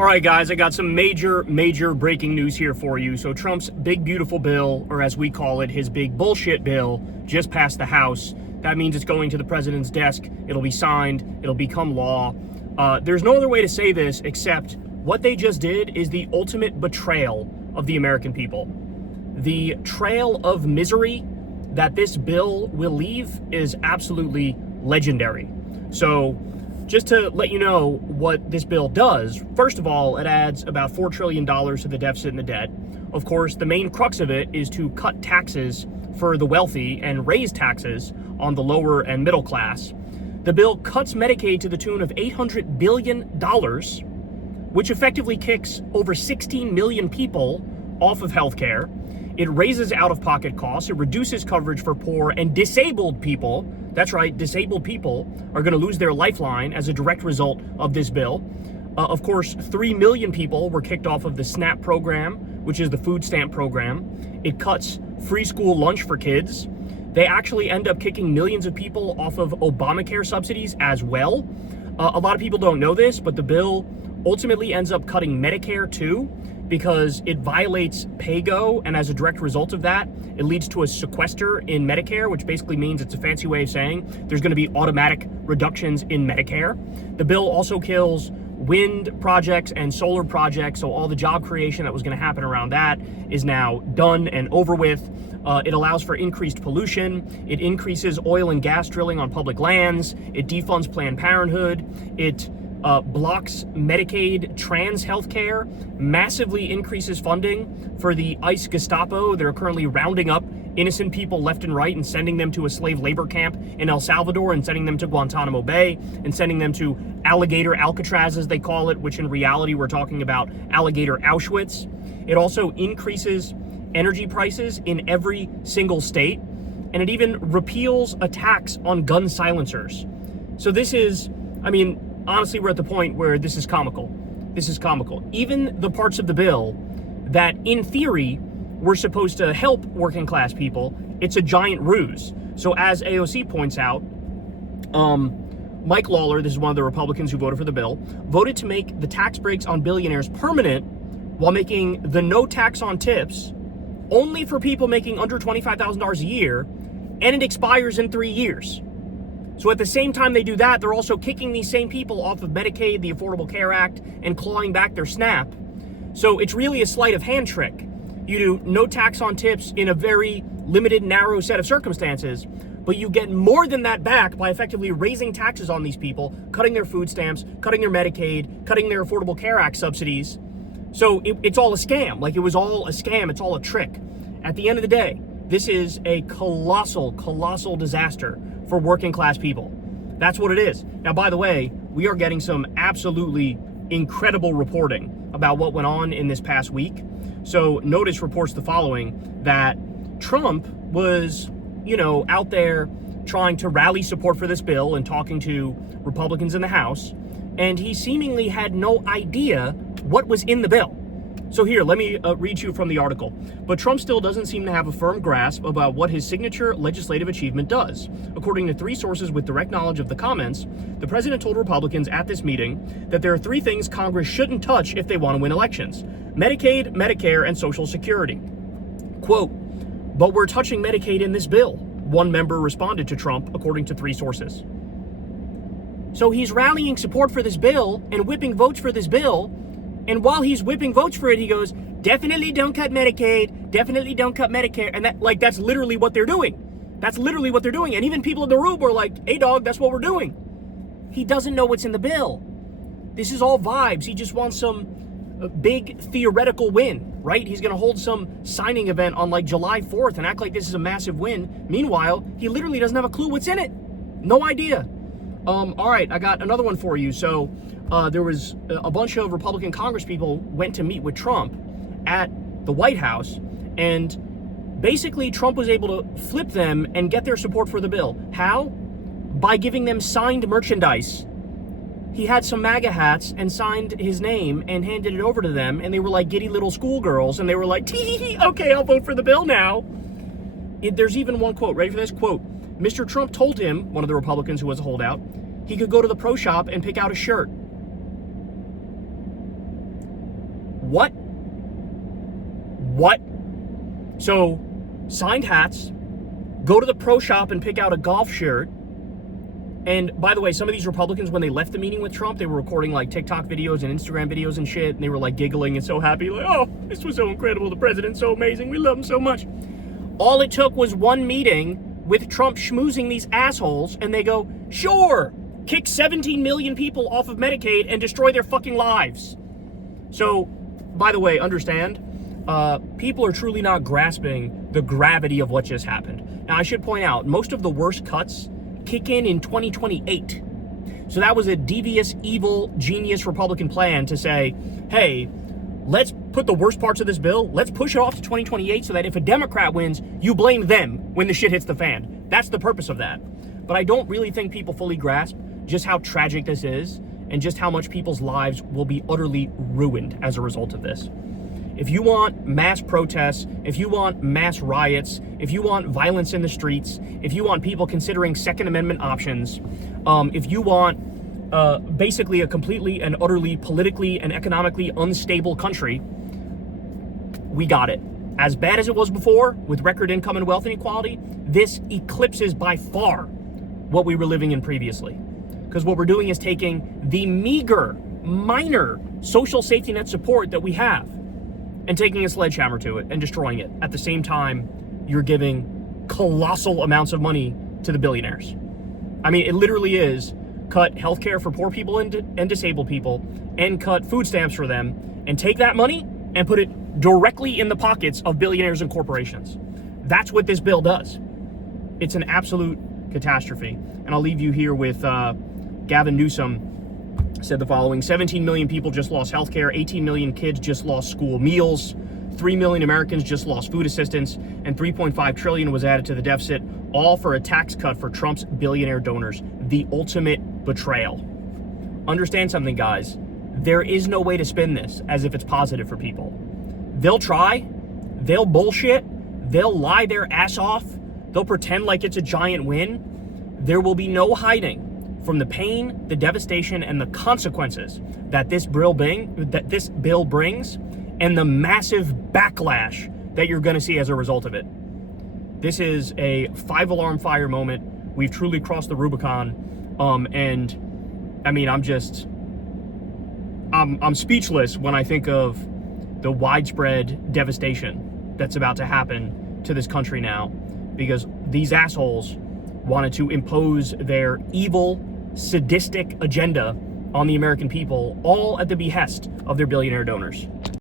All right, guys, I got some major breaking news here for you. So Trump's big, beautiful bill, or as we call it, his big bullshit bill, just passed the House. That means it's going to the president's desk. It'll be signed. It'll become law. There's no other way to say this except what they just did is the ultimate betrayal of the American people. The trail of misery that this bill will leave is absolutely legendary. So just to let you know what this bill does, first of all, it adds about $4 trillion to the deficit and the debt. Of course, the main crux of it is to cut taxes for the wealthy and raise taxes on the lower and middle class. The bill cuts Medicaid to the tune of $800 billion, which effectively kicks over 16 million people off of health care. It raises out-of-pocket costs. It reduces coverage for poor and disabled people. That's right, disabled people are going to lose their lifeline as a direct result of this bill. Of course, 3 million people were kicked off of the SNAP program, which is the food stamp program. It cuts free school lunch for kids. They actually end up kicking millions of people off of Obamacare subsidies as well. A lot of people don't know this, but the bill ultimately ends up cutting Medicare too, because it violates pay-go, and as a direct result of that, it leads to a sequester in Medicare, which basically means it's a fancy way of saying there's going to be automatic reductions in Medicare. The bill also kills wind projects and solar projects, so all the job creation that was going to happen around that is now done and over with. It allows for increased pollution. It increases oil and gas drilling on public lands. It defunds Planned Parenthood. It blocks Medicaid trans healthcare, massively increases funding for the ICE Gestapo. They're currently rounding up innocent people left and right and sending them to a slave labor camp in El Salvador and sending them to Guantanamo Bay and sending them to alligator Alcatraz, as they call it, which in reality we're talking about alligator Auschwitz. It also increases energy prices in every single state, and it even repeals a tax on gun silencers. So this is, honestly, we're at the point where this is comical. This is comical. Even the parts of the bill that, in theory, were supposed to help working class people, it's a giant ruse. So as AOC points out, Mike Lawler, this is one of the Republicans who voted for the bill, voted to make the tax breaks on billionaires permanent while making the no tax on tips only for people making under $25,000 a year, and it expires in 3 years. So at the same time they do that, they're also kicking these same people off of Medicaid, the Affordable Care Act, and clawing back their SNAP. So it's really a sleight of hand trick. You do no tax on tips in a very limited, narrow set of circumstances, but you get more than that back by effectively raising taxes on these people, cutting their food stamps, cutting their Medicaid, cutting their Affordable Care Act subsidies. So it's all a scam. Like, it was all a scam. It's all a trick. At the end of the day, this is a colossal disaster for working class people. That's what it is. Now, by the way, we are getting some absolutely incredible reporting about what went on in this past week. So Notice reports the following, that Trump was, out there trying to rally support for this bill and talking to Republicans in the House, and he seemingly had no idea what was in the bill. So here, let me read you from the article. But Trump still doesn't seem to have a firm grasp about what his signature legislative achievement does. According to 3 sources with direct knowledge of the comments, the president told Republicans at this meeting that there are 3 things Congress shouldn't touch if they want to win elections: Medicaid, Medicare, and Social Security. Quote, "But we're touching Medicaid in this bill," one member responded to Trump, according to 3 sources. So he's rallying support for this bill and whipping votes for this bill. And while he's whipping votes for it, he goes, definitely don't cut Medicaid, definitely don't cut Medicare. And that's literally what they're doing. That's literally what they're doing. And even people in the room are like, hey dog, that's what we're doing. He doesn't know what's in the bill. This is all vibes. He just wants some big theoretical win, right? He's going to hold some signing event on like July 4th and act like this is a massive win. Meanwhile, he literally doesn't have a clue what's in it. No idea. All right, I got another one for you. So there was a bunch of Republican congresspeople went to meet with Trump at the White House, and basically Trump was able to flip them and get their support for the bill. How? By giving them signed merchandise. He had some Maga hats and signed his name and handed it over to them, and they were like giddy little schoolgirls, and they were like, tee, okay, I'll vote for the bill now. There's even one quote. Ready for this? Quote, Mr. Trump told him, one of the Republicans who was a holdout, he could go to the pro shop and pick out a shirt. What? So, signed hats, go to the pro shop and pick out a golf shirt. And by the way, some of these Republicans, when they left the meeting with Trump, they were recording like TikTok videos and Instagram videos and shit. And they were like giggling and so happy, like, oh, this was so incredible. The president's so amazing. We love him so much. All it took was one meeting with Trump schmoozing these assholes. And they go, sure, kick 17 million people off of Medicaid and destroy their fucking lives. So, by the way, understand, people are truly not grasping the gravity of what just happened. Now, I should point out, most of the worst cuts kick in 2028. So that was a devious, evil, genius Republican plan to say, hey, let's put the worst parts of this bill, let's push it off to 2028 so that if a Democrat wins, you blame them when the shit hits the fan. That's the purpose of that. But I don't really think people fully grasp just how tragic this is and just how much people's lives will be utterly ruined as a result of this. If you want mass protests, if you want mass riots, if you want violence in the streets, if you want people considering Second Amendment options, if you want basically a completely and utterly politically and economically unstable country, we got it. As bad as it was before, with record income and wealth inequality, this eclipses by far what we were living in previously. Because what we're doing is taking the meager, minor social safety net support that we have and taking a sledgehammer to it and destroying it. At the same time, you're giving colossal amounts of money to the billionaires. I mean, it literally is cut healthcare for poor people and disabled people and cut food stamps for them and take that money and put it directly in the pockets of billionaires and corporations. That's what this bill does. It's an absolute catastrophe. And I'll leave you here with Gavin Newsom said the following: 17 million people just lost healthcare, 18 million kids just lost school meals, 3 million Americans just lost food assistance, and 3.5 trillion was added to the deficit, all for a tax cut for Trump's billionaire donors. The ultimate betrayal. Understand something, guys. There is no way to spin this as if it's positive for people. They'll try, they'll bullshit, they'll lie their ass off, they'll pretend like it's a giant win. There will be no hiding from the pain, the devastation, and the consequences that this bill brings, and the massive backlash that you're going to see as a result of it. This is a 5-alarm fire moment. We've truly crossed the Rubicon, and I mean, I'm speechless when I think of the widespread devastation that's about to happen to this country now, because these assholes wanted to impose their evil, sadistic agenda on the American people, all at the behest of their billionaire donors.